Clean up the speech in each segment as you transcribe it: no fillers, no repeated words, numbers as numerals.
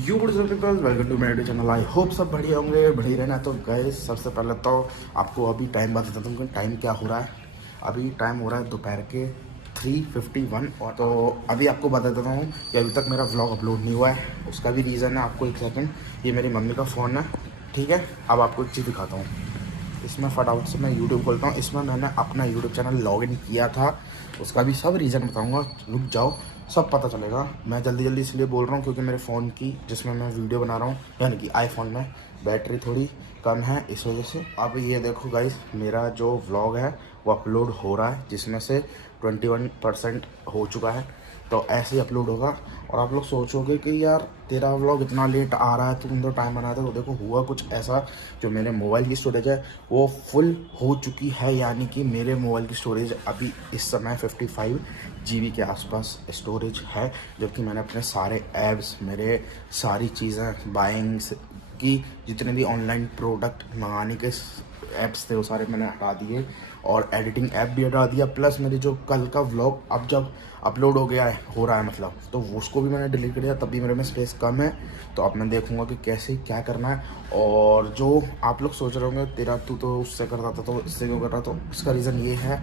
You people welcome to my YouTube channel. I hope सब बढ़िया होंगे, बढ़िया रहना। तो गाइस सबसे पहले तो आपको अभी टाइम बता देता हूँ कि टाइम क्या हो रहा है। अभी टाइम हो रहा है दोपहर के 3:51। और तो अभी आपको बता देता हूँ कि अभी तक मेरा व्लॉग अपलोड नहीं हुआ है। उसका भी रीज़न है, आपको एक सेकंड, ये मेरी मम्मी का फ़ोन है, ठीक है। अब आपको एक चीज़ दिखाता हूँ। इसमें फटाफट से मैं यूट्यूब खोलता हूँ। इसमें मैंने अपना यूट्यूब चैनल लॉगिन किया था, उसका भी सब रीज़न बताऊँगा। रुक जाओ, सब पता चलेगा। मैं जल्दी जल्दी इसलिए बोल रहा हूँ क्योंकि मेरे फ़ोन की, जिसमें मैं वीडियो बना रहा हूँ, यानी कि आईफोन में बैटरी थोड़ी कम है, इस वजह से। अब ये देखो गाइस, मेरा जो व्लॉग है वो अपलोड हो रहा है, जिसमें से 21% हो चुका है। तो ऐसे ही अपलोड होगा। और आप लोग सोचोगे कि यार तेरा व्लॉग इतना लेट आ रहा है, तुम तो टाइम बनाया था। तो देखो हुआ कुछ ऐसा, जो मेरे मोबाइल की स्टोरेज है वो फुल हो चुकी है। यानी कि मेरे मोबाइल की स्टोरेज अभी इस समय 55 GB के आसपास स्टोरेज है, जो कि मैंने अपने सारे ऐप्स, मेरे सारी चीज़ें, बाइंग्स की, जितने भी ऑनलाइन प्रोडक्ट मंगाने के ऐप्स थे वो सारे मैंने हटा दिए, और एडिटिंग ऐप भी हटा दिया। प्लस मेरे जो कल का व्लॉग अब जब अपलोड हो गया है, हो रहा है मतलब, तो उसको भी मैंने डिलीट कर दिया। तब भी मेरे में स्पेस कम है, तो अब मैं देखूंगा कि कैसे क्या करना है। और जो आप लोग सोच रहे होंगे तेरा तू तो उससे करता था तो इससे क्यों कर रहा, तो इसका रीज़न ये है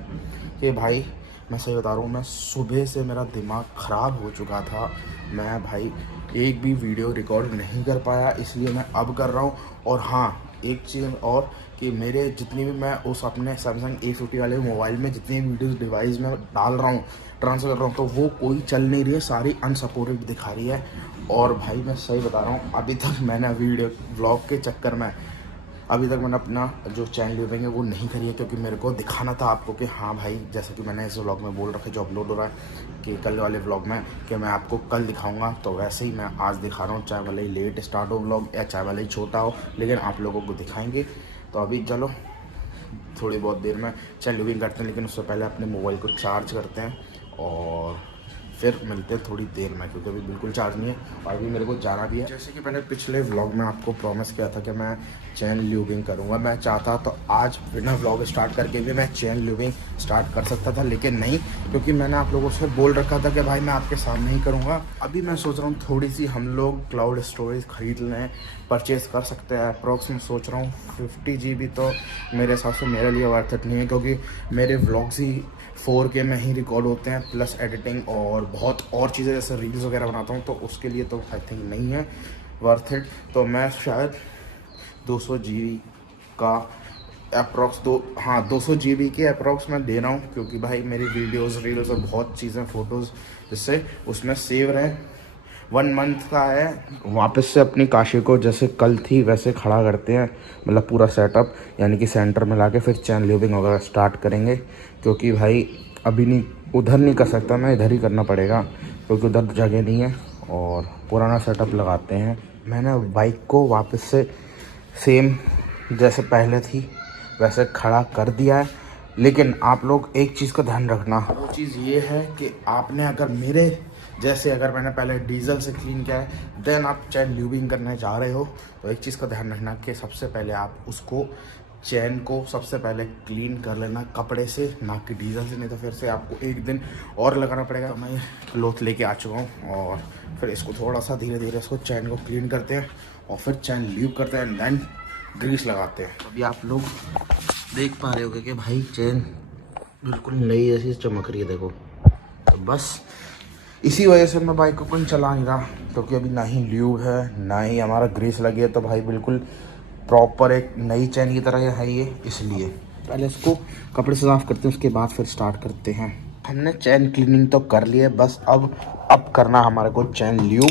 कि भाई मैं सही बता रहा हूँ, मैं सुबह से मेरा दिमाग ख़राब हो चुका था। मैं भाई एक भी वीडियो रिकॉर्ड नहीं कर पाया, इसलिए मैं अब कर रहा हूँ। और हाँ, एक चीज़ और, कि मेरे जितनी भी मैं उस अपने सैमसंग A50 वाले मोबाइल में जितनी वीडियोस डिवाइस में डाल रहा हूँ, ट्रांसफ़र कर रहा हूँ, तो वो कोई चल नहीं रही है, सारी अनसपोर्टेड दिखा रही है। और भाई मैं सही बता रहा हूँ, अभी तक मैंने वीडियो व्लॉग के चक्कर में अभी तक मैंने अपना जो चैनल लिविंग है वो नहीं करी है, क्योंकि मेरे को दिखाना था आपको कि हाँ भाई, जैसे कि मैंने इस व्लॉग में बोल रखा है जो अपलोड हो रहा है, कि कल वाले व्लॉग में कि मैं आपको कल दिखाऊंगा, तो वैसे ही मैं आज दिखा रहा हूँ। चाहे भले ही लेट स्टार्ट हो व्लॉग या चाहे भले ही छोटा हो, लेकिन आप लोगों को दिखाएंगे। तो अभी चलो थोड़ी बहुत देर में चैनल लिविंग करते हैं, लेकिन उससे पहले अपने मोबाइल को चार्ज करते हैं और फिर मिलते हैं थोड़ी देर में, क्योंकि अभी बिल्कुल चार्ज नहीं है और अभी मेरे को जाना भी है। जैसे कि मैंने पिछले व्लॉग में आपको प्रॉमिस किया था कि मैं चैन ल्यूबिंग करूँगा, मैं चाहता तो आज बिना व्लॉग स्टार्ट करके भी मैं चैन ल्यूबिंग स्टार्ट कर सकता था, लेकिन नहीं, क्योंकि मैंने आप लोगों से बोल रखा था कि भाई मैं आपके सामने ही करूँगा। अभी मैं सोच रहा हूँ थोड़ी सी हम लोग क्लाउड स्टोरेज खरीद लें, परचेज़ कर सकते हैं। अप्रॉक्स मैं सोच रहा हूँ 50 GB, तो मेरे हिसाब से मेरे लिए वर्थ इट नहीं है, क्योंकि मेरे व्लॉग्स ही 4K में ही रिकॉर्ड होते हैं, प्लस एडिटिंग और बहुत और चीज़ें, जैसे रील्स वगैरह बनाता हूँ, तो उसके लिए तो आई थिंक नहीं है वर्थ इट। तो मैं शायद 200 GB का अप्रॉक्स 200 GB के अप्रॉक्स मैं दे रहा हूँ, क्योंकि भाई मेरी वीडियोज़, रील्स और बहुत चीज़ें, फ़ोटोज़ जिससे उसमें सेव रहें। 1 मंथ का है, वापस से अपनी काशी को जैसे कल थी वैसे खड़ा करते हैं, मतलब पूरा सेटअप, यानी कि सेंटर में ला के फिर चैन लिविंग वगैरह स्टार्ट करेंगे। क्योंकि भाई अभी नहीं, उधर नहीं कर सकता मैं, इधर ही करना पड़ेगा, क्योंकि उधर जगह नहीं है। और पुराना सेटअप लगाते हैं। मैंने बाइक को वापस से सेम जैसे पहले थी वैसे खड़ा कर दिया है, लेकिन आप लोग एक चीज़ का ध्यान रखना। वो चीज़ ये है कि आपने अगर मेरे जैसे, अगर मैंने पहले डीजल से क्लीन किया है, देन आप चैन ल्यूबिंग करने जा रहे हो, तो एक चीज़ का ध्यान रखना कि सबसे पहले आप उसको, चैन को सबसे पहले क्लीन कर लेना कपड़े से, ना कि डीजल से, नहीं तो फिर से आपको एक दिन और लगाना पड़ेगा। तो मैं क्लोथ लेके आ चुका हूँ, और फिर इसको थोड़ा सा धीरे धीरे इसको चैन को क्लीन करते हैं, और फिर चैन ल्यूब करते हैं, देन ग्रीस लगाते हैं। अभी आप लोग देख पा रहे होगे कि भाई चैन बिल्कुल नई जैसी चमक रही है, देखो। तो बस इसी वजह से मैं बाइक को कहीं चला नहीं रहा, क्योंकि अभी ना ही ल्यूब है ना ही हमारा ग्रीस लगी है, तो भाई बिल्कुल प्रॉपर एक नई चैन की तरह है ये। इसलिए पहले इसको कपड़े से साफ करते हैं, उसके बाद फिर स्टार्ट करते हैं। हमने चैन क्लीनिंग तो कर ली है, बस अब करना हमारे को चैन ल्यूब।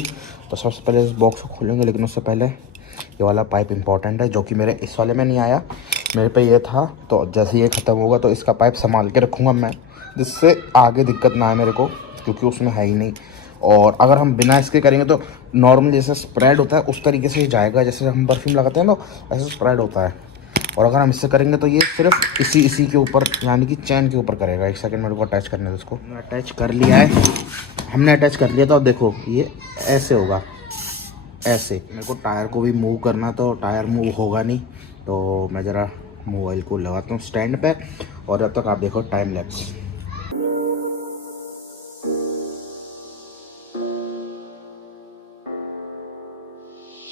तो सबसे पहले इस बॉक्स को खोलेंगे, लेकिन उससे पहले ये वाला पाइप इंपॉर्टेंट है, जो कि मेरे इस वाले में नहीं आया, मेरे पे ये था। तो जैसे ये ख़त्म होगा तो इसका पाइप संभाल के रखूँगा मैं, जिससे आगे दिक्कत ना आए मेरे को, क्योंकि उसमें है ही नहीं। और अगर हम बिना इसके करेंगे तो नॉर्मल जैसे स्प्रेड होता है उस तरीके से ही जाएगा, जैसे हम परफ्यूम लगाते हैं तो ऐसे स्प्रेड होता है। और अगर हम इससे करेंगे तो ये सिर्फ इसी के ऊपर, यानी कि चैन के ऊपर करेगा। एक सेकंड मेरे को अटैच करने दो इसको। अटैच कर लिया है, हमने अटैच कर लिया। तो अब देखो ये ऐसे होगा, ऐसे। मेरे को टायर को भी मूव करना, तो टायर मूव होगा नहीं, तो मैं ज़रा मोबाइल को लगाता हूँ स्टैंड पे, और जब तक आप देखो time lapse.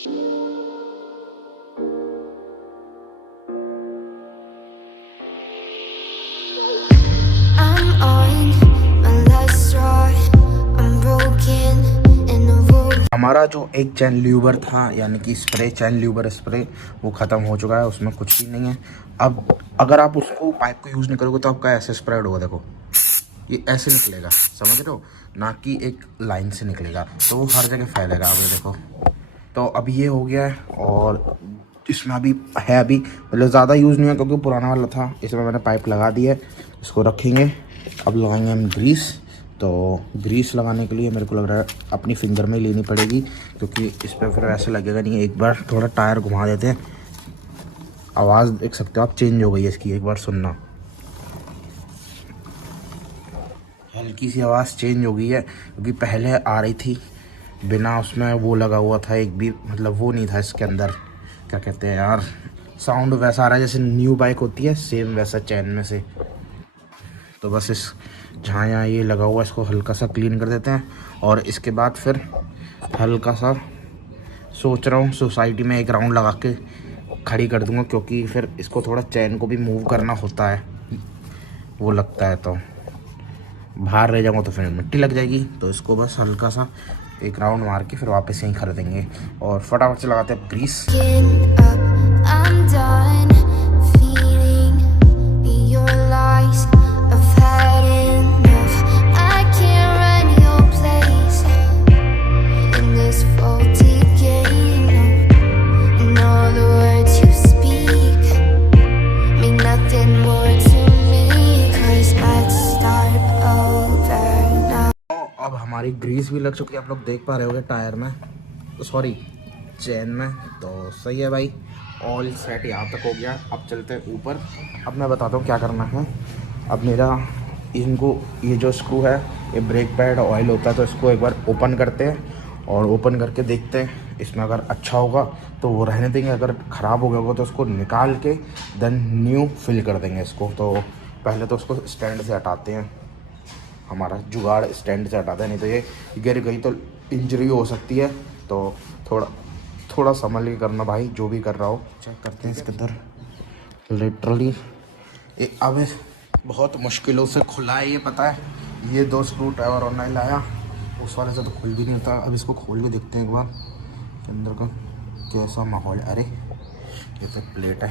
I'm on my last straw. I'm broken in the road. हमारा जो एक चैन ल्यूबर था, यानी कि स्प्रे, चैन ल्यूबर स्प्रे, वो ख़त्म हो चुका है, उसमें कुछ भी नहीं है। अब अगर आप उसको पाइप को यूज़ नहीं करोगे तो आपका ऐसे स्प्रेड होगा, देखो ये ऐसे निकलेगा, समझ रहे हो, ना कि एक लाइन से निकलेगा, तो वो हर जगह फैलेगा। अब ये देखो, तो अब ये हो गया है। और इसमें अभी है, अभी मतलब ज़्यादा यूज़ नहीं है क्योंकि पुराना वाला था। इसमें मैंने पाइप लगा दी है, इसको रखेंगे। अब लगाएंगे हम ग्रीस। तो ग्रीस लगाने के लिए मेरे को लग रहा है अपनी फिंगर में लेनी पड़ेगी, क्योंकि इस पर फिर ऐसे लगेगा नहीं। एक बार थोड़ा टायर घुमा देते हैं, आवाज़ देख सकते हो आप, चेंज हो गई है इसकी, एक बार सुनना, हल्की सी आवाज़ चेंज हो गई है, क्योंकि पहले आ रही थी बिना उसमें वो लगा हुआ था, एक भी मतलब वो नहीं था इसके अंदर, क्या कहते हैं यार, साउंड वैसा आ रहा है जैसे न्यू बाइक होती है, सेम वैसा चैन में से। तो बस इस जहाँ यहाँ ये लगा हुआ है इसको हल्का सा क्लीन कर देते हैं, और इसके बाद फिर हल्का सा सोच रहा हूँ सोसाइटी में एक राउंड लगा के खड़ी कर दूँगा, क्योंकि फिर इसको थोड़ा चैन को भी मूव करना होता है, वो लगता है, तो बाहर रह जाऊँगा तो फिर मिट्टी लग जाएगी। तो इसको बस हल्का सा एक राउंड मार के फिर वापस यहीं खरीदेंगे, और फटाफट से लगाते हैं Greece. Waking up, I'm done feeling your lies. I've had enough. I can't run your place in this faulty game. And all the words you speak mean nothing more to me. 'Cause let's start over now. अब हमारी Greece भी लग चुकी है, आप लोग देख पा रहे होगे टायर में, तो सॉरी चैन में। तो सही है भाई, ऑल सेट यहाँ तक हो गया। अब चलते हैं ऊपर। अब मैं बताता हूँ क्या करना है। अब मेरा इनको, ये जो स्क्रू है, ये ब्रेक पैड ऑयल होता है, तो इसको एक बार ओपन करते हैं और ओपन करके देखते हैं, इसमें अगर अच्छा होगा तो वो रहने देंगे, अगर ख़राब हो गया होगा तो उसको निकाल के देन न्यू फिल कर देंगे इसको। तो पहले तो उसको स्टैंड से हटाते हैं, हमारा जुगाड़ स्टैंड से हटाता है, नहीं तो ये गिर गई तो इंजरी हो सकती है। तो थोड़ा संभल के करना भाई, जो भी कर रहा हो। चेक करते हैं इसके अंदर, लिटरली अब बहुत मुश्किलों से खुला है ये, पता है। ये 2 स्क्रू ड्राइवर और नहीं लाया, उस वाले से तो खुल भी नहीं होता। अब इसको खोल के देखते हैं एक बार के अंदर का कैसा माहौल है। अरे ये तो प्लेट है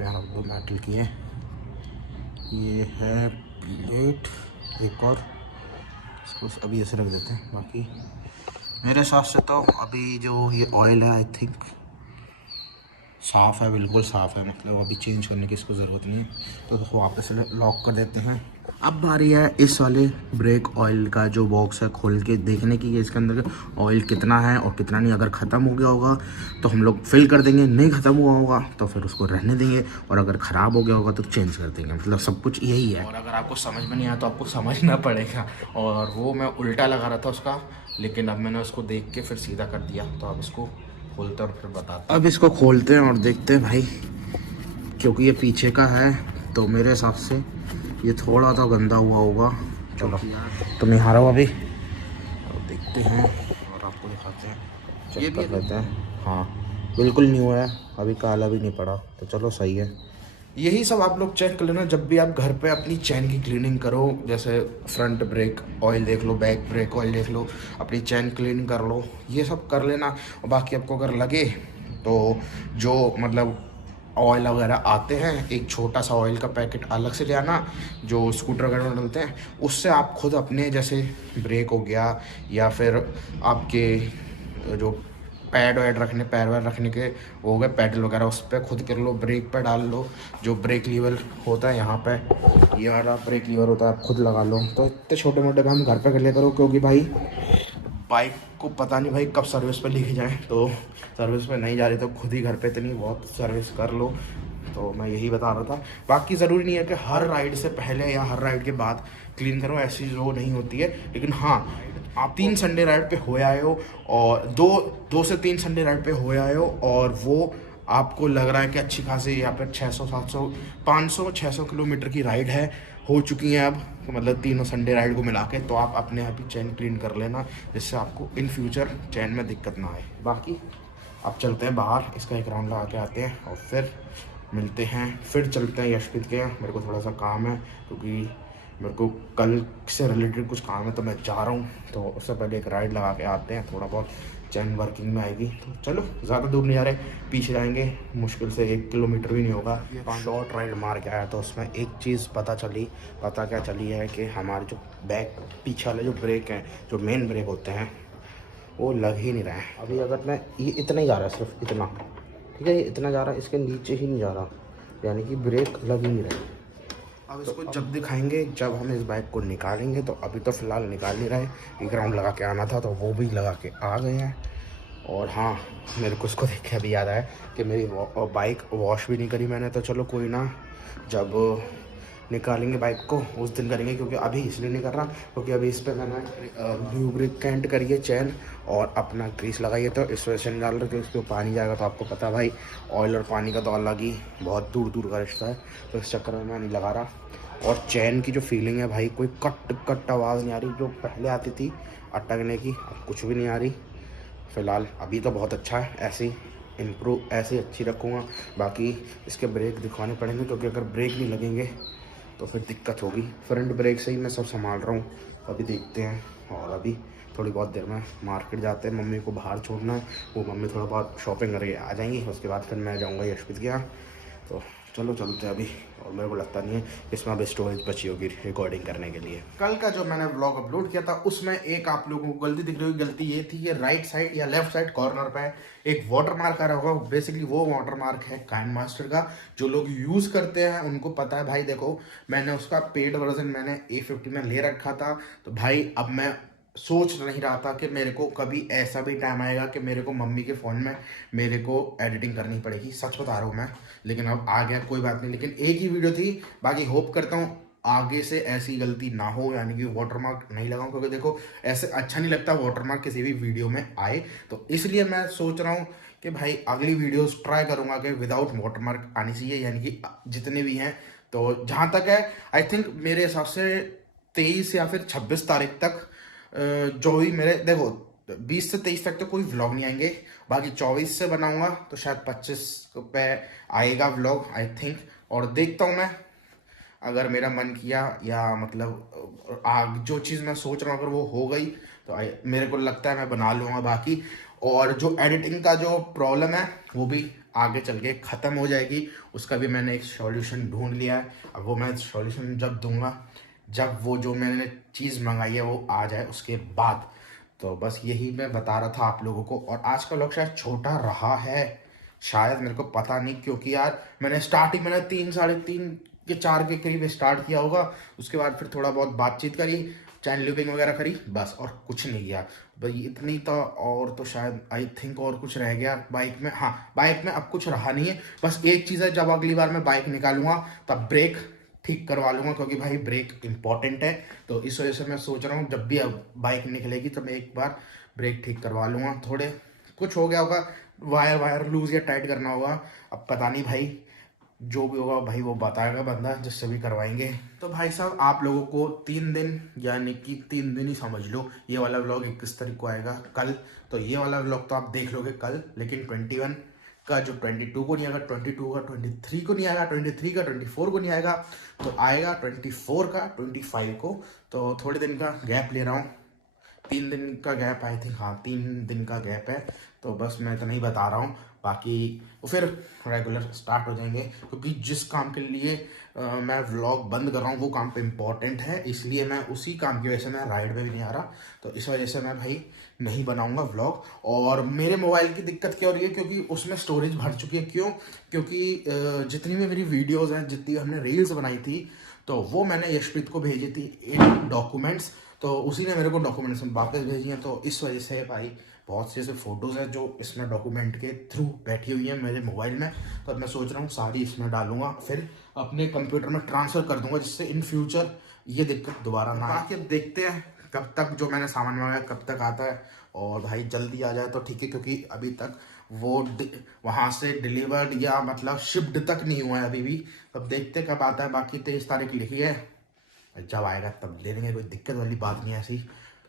यार, 2 मेटल की है, ये है प्लेट एक और, इसको अभी ऐसे रख देते हैं। बाकी मेरे हिसाब से तो अभी जो ये ऑयल है आई थिंक साफ़ है, बिल्कुल साफ़ है, मतलब अभी चेंज करने की इसको ज़रूरत नहीं है। तो वापस लॉक कर देते हैं। अब बारी है इस वाले ब्रेक ऑयल का जो बॉक्स है खोल के देखने की, कि इसके अंदर ऑयल कितना है और कितना नहीं। अगर ख़त्म हो गया होगा तो हम लोग फिल कर देंगे, नहीं ख़त्म हुआ होगा तो फिर उसको रहने देंगे, और अगर ख़राब हो गया होगा तो चेंज कर देंगे। मतलब सब कुछ यही है। और अगर आपको समझ में नहीं आया तो आपको समझना पड़ेगा। और वो मैं उल्टा लगा रहा था उसका, लेकिन अब मैंने उसको देख के फिर सीधा कर दिया। तो अब इसको खोलते हैं और फिर बताते हैं। अब इसको खोलते हैं और देखते हैं भाई, क्योंकि ये पीछे का है तो मेरे हिसाब से ये थोड़ा तो गंदा हुआ होगा। चलो तो मैं हारा हूँ अभी, और देखते हैं और आपको दिखाते हैं, चेक कर लेते हैं। हाँ बिल्कुल न्यू है, अभी काला भी नहीं पड़ा, तो चलो सही है। यही सब आप लोग चेक कर लेना जब भी आप घर पे अपनी चैन की क्लीनिंग करो। जैसे फ्रंट ब्रेक ऑयल देख लो, बैक ब्रेक ऑयल देख लो, अपनी चैन क्लीन कर लो, ये सब कर लेना। और बाकी आपको अगर लगे तो जो मतलब ऑयल वगैरह आते हैं, एक छोटा सा ऑयल का पैकेट अलग से ले आना, जो स्कूटर वगैरह में डलते हैं, उससे आप खुद अपने जैसे ब्रेक हो गया या फिर आपके जो पैड वैड रखने, पैर वैर रखने के वो हो गए पैडल वगैरह, उस पर खुद कर लो, ब्रेक पे डाल लो। जो ब्रेक लीवर होता है यहाँ पे, ये वाला ब्रेक लीवर होता है, आप खुद लगा लो। तो इतने छोटे मोटे काम घर पे कर लिया करो, क्योंकि भाई बाइक को पता नहीं भाई कब सर्विस पे लेके जाएं। तो सर्विस पे नहीं जा रही तो खुद ही घर पे इतनी बहुत सर्विस कर लो। तो मैं यही बता रहा था। बाकी ज़रूरी नहीं है कि हर राइड से पहले या हर राइड के बाद क्लीन करो, ऐसी जो नहीं होती है। लेकिन हाँ, आप 3 संडे राइड पे हो आए हो, और दो से 3 संडे राइड पे हो आए हो, और वो आपको लग रहा है कि अच्छी खासी यहाँ पर 600 700 500 600 किलोमीटर की राइड है, हो चुकी हैं अब, तो मतलब तीनों संडे राइड को मिला के, तो आप अपने आप ही चैन क्लीन कर लेना, जिससे आपको इन फ्यूचर चैन में दिक्कत ना आए। बाकी अब चलते हैं बाहर, इसका एक राउंड लगा के आते हैं और फिर मिलते हैं, फिर चलते हैं यशप्रीत के यहाँ। मेरे को थोड़ा सा काम है क्योंकि मेरे को कल से रिलेटेड कुछ काम है, तो मैं जा रहा हूँ। तो उससे पहले एक राइड लगा के आते हैं, थोड़ा बहुत चैन वर्किंग में आएगी। तो चलो, ज़्यादा दूर नहीं जा रहे, पीछे जाएंगे, मुश्किल से 1 किलोमीटर भी नहीं होगा। ये शॉर्ट राइड मार के आया, तो उसमें एक चीज़ पता क्या चली है कि हमारे जो बैक पीछे वाले जो ब्रेक हैं, जो मेन ब्रेक होते हैं, वो लग ही नहीं रहा है। अभी अगर मैं ये इतना ही जा रहा है, सिर्फ इतना, ठीक है, ये इतना जा रहा है, इसके नीचे ही नहीं जा रहा, यानी कि ब्रेक लग ही नहीं रहा है। अब इसको जब दिखाएंगे, जब हम इस बाइक को निकालेंगे। तो अभी तो फ़िलहाल निकाल नहीं रहे, एक राउंड लगा के आना था तो वो भी लगा के आ गए हैं। और हाँ, मेरे को उसको देख के अभी याद आया कि मेरी बाइक वॉश भी नहीं करी मैंने। तो चलो कोई ना, जब निकालेंगे बाइक को उस दिन करेंगे, क्योंकि अभी इसलिए नहीं कर रहा क्योंकि अभी इस पर मैंने लुब्रिकेंट करिए चैन और अपना ग्रीस लगाइए, तो इस वजह से नहीं डाल रहे। तो इसको पानी जाएगा, तो आपको पता है भाई, ऑयल और पानी का तो अलग ही बहुत दूर दूर का रिश्ता है, तो इस चक्कर में मैं नहीं लगा रहा। और चैन की जो फीलिंग है भाई, कोई कट कट आवाज़ नहीं आ रही, जो पहले आती थी अटकने की, अब कुछ भी नहीं आ रही फ़िलहाल। अभी तो बहुत अच्छा है, ऐसे ही इम्प्रूव, ऐसे ही अच्छी रखूँगा। बाकी इसके ब्रेक दिखाने पड़ेंगे, क्योंकि अगर ब्रेक नहीं लगेंगे तो फिर दिक्कत होगी। फ्रंट ब्रेक से ही मैं सब संभाल रहा हूँ, अभी देखते हैं। और अभी थोड़ी बहुत देर में मार्केट जाते हैं, मम्मी को बाहर छोड़ना है, वो मम्मी थोड़ा बहुत शॉपिंग करके आ जाएंगी, उसके बाद फिर मैं जाऊँगा यशप्रीत के यहाँ। तो चलो चलते हैं अभी। और मेरे को लगता नहीं है इसमें अब स्टोरेज बची होगी रिकॉर्डिंग करने के लिए। कल का जो मैंने व्लॉग अपलोड किया था, उसमें एक आप लोगों को गलती दिख रही होगी। गलती ये थी कि राइट साइड या लेफ्ट साइड कॉर्नर पे एक वाटर मार्क आ रहा होगा। बेसिकली वो वाटर मार्क है काइंड मास्टर का, जो लोग यूज़ करते हैं उनको पता है भाई। देखो, मैंने उसका पेड वर्जन मैंने A50 में ले रखा था, तो भाई अब मैं सोच नहीं रहा था कि मेरे को कभी ऐसा भी टाइम आएगा कि मेरे को मम्मी के फ़ोन में मेरे को एडिटिंग करनी पड़ेगी। सच बता रहा हूँ मैं, लेकिन अब आ गया, कोई बात नहीं। लेकिन एक ही वीडियो थी, बाकी होप करता हूँ आगे से ऐसी गलती ना हो, यानी कि वाटरमार्क नहीं लगाऊं, क्योंकि देखो ऐसे अच्छा नहीं लगता वाटरमार्क किसी भी वीडियो में आए। तो इसलिए मैं सोच रहा हूँ कि भाई अगली वीडियोस ट्राई करूँगा कि विदाउट वाटरमार्क आनी चाहिए, यानी कि जितने भी हैं। तो जहाँ तक है, आई थिंक मेरे हिसाब से 23 या फिर 26 तारीख तक जो भी मेरे, देखो 20 से 23 तक तो कोई व्लॉग नहीं आएंगे, बाकी 24 से बनाऊंगा तो शायद 25 पे आएगा व्लॉग आई थिंक। और देखता हूँ मैं, अगर मेरा मन किया या मतलब जो चीज़ मैं सोच रहा हूँ अगर वो हो गई तो मेरे को लगता है मैं बना लूँगा। बाकी और जो एडिटिंग का जो प्रॉब्लम है वो भी आगे चल के ख़त्म हो जाएगी, उसका भी मैंने एक सॉल्यूशन ढूंढ लिया है। अब वो मैं सॉल्यूशन जब दूंगा, जब वो जो मैंने चीज़ मंगाई है वो आ जाए उसके बाद। तो बस यही मैं बता रहा था आप लोगों को। और आज का व्लॉग शायद छोटा रहा है, शायद, मेरे को पता नहीं, क्योंकि यार मैंने स्टार्टिंग मैंने 3 साढ़े 3 के 4 के करीब स्टार्ट किया होगा, उसके बाद फिर थोड़ा बहुत बातचीत करी, चैनल लूपिंग वगैरह करी, बस और कुछ नहीं किया भाई, इतनी तो। और तो शायद आई थिंक और कुछ रह गया बाइक में। हाँ, बाइक में अब कुछ रहा नहीं है, बस एक चीज़ है, जब अगली बार मैं बाइक निकालूंगा तब ब्रेक ठीक करवा लूँगा, क्योंकि भाई ब्रेक इंपॉर्टेंट है। तो इस वजह से मैं सोच रहा हूँ जब भी अब बाइक निकलेगी तो मैं एक बार ब्रेक ठीक करवा लूँगा। थोड़े कुछ हो गया होगा, वायर लूज या टाइट करना होगा, अब पता नहीं भाई, जो भी होगा भाई वो बताएगा बंदा जिससे भी करवाएंगे। तो भाई साहब, आप लोगों को 3 दिन, यानी कि 3 दिन ही समझ लो, ये वाला व्लॉग 21 तारीख को आएगा कल। तो ये वाला व्लॉग तो आप देख लोगे कल, लेकिन 21 का जो 22 को नहीं आएगा, 22 का 23 को नहीं आएगा, 23 का 24 को नहीं आएगा, तो आएगा 24 का 25 को। तो थोड़े दिन का गैप ले रहा हूँ, 3 दिन का गैप आई थिंक, हाँ 3 दिन का गैप है। तो बस मैं इतना ही बता रहा हूँ, बाकी वो फिर रेगुलर स्टार्ट हो जाएंगे, क्योंकि जिस काम के लिए मैं व्लॉग बंद कर रहा हूँ वो काम पे इम्पॉर्टेंट है, इसलिए मैं उसी काम की वजह से मैं राइड पे भी नहीं आ रहा। तो इस वजह से मैं भाई नहीं बनाऊंगा व्लॉग। और मेरे मोबाइल की दिक्कत क्या हो रही है, क्योंकि उसमें स्टोरेज भर चुकी है। क्यों? क्योंकि जितनी भी मेरी वीडियोज़ हैं, जितनी हमने रील्स बनाई थी, तो वो मैंने यशप्रीत को भेजी थी इन डॉक्यूमेंट्स, तो उसी ने मेरे को डॉक्यूमेंट्स वापस भेजी हैं। तो इस वजह से भाई बहुत से ऐसे फ़ोटोज़ हैं जो इसमें डॉक्यूमेंट के थ्रू बैठी हुई हैं मेरे मोबाइल में। तो अब मैं सोच रहा हूँ सारी इसमें डालूंगा, फिर अपने कंप्यूटर में ट्रांसफ़र कर दूंगा, जिससे इन फ्यूचर ये दिक्कत दोबारा ना आके। देखते हैं कब तक जो मैंने सामान मंगाया कब तक आता है, और भाई जल्दी आ जाए तो ठीक है, क्योंकि अभी तक वो वहाँ से डिलीवर्ड या मतलब शिप्ड तक नहीं हुआ है अभी भी। अब देखते कब आता है। बाकी 23 तारीख लिखी है, जब आएगा तब ले लेंगे, कोई दिक्कत वाली बात नहीं है ऐसी।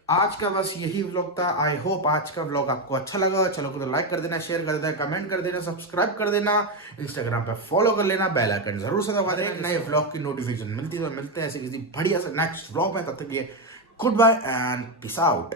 आज का बस यही व्लॉग था। आई होप आज का व्लॉग आपको अच्छा लगा। चलो तो लाइक कर देना, शेयर कर देना, कमेंट कर देना, सब्सक्राइब कर देना, इंस्टाग्राम पे फॉलो कर लेना, बेल आइकन जरूर से दबा देना। नए व्लॉग की नोटिफिकेशन मिलती है तो मिलते हैं ऐसे किसी बढ़िया से नेक्स्ट व्लॉग में। तब तक ये goodbye and peace out.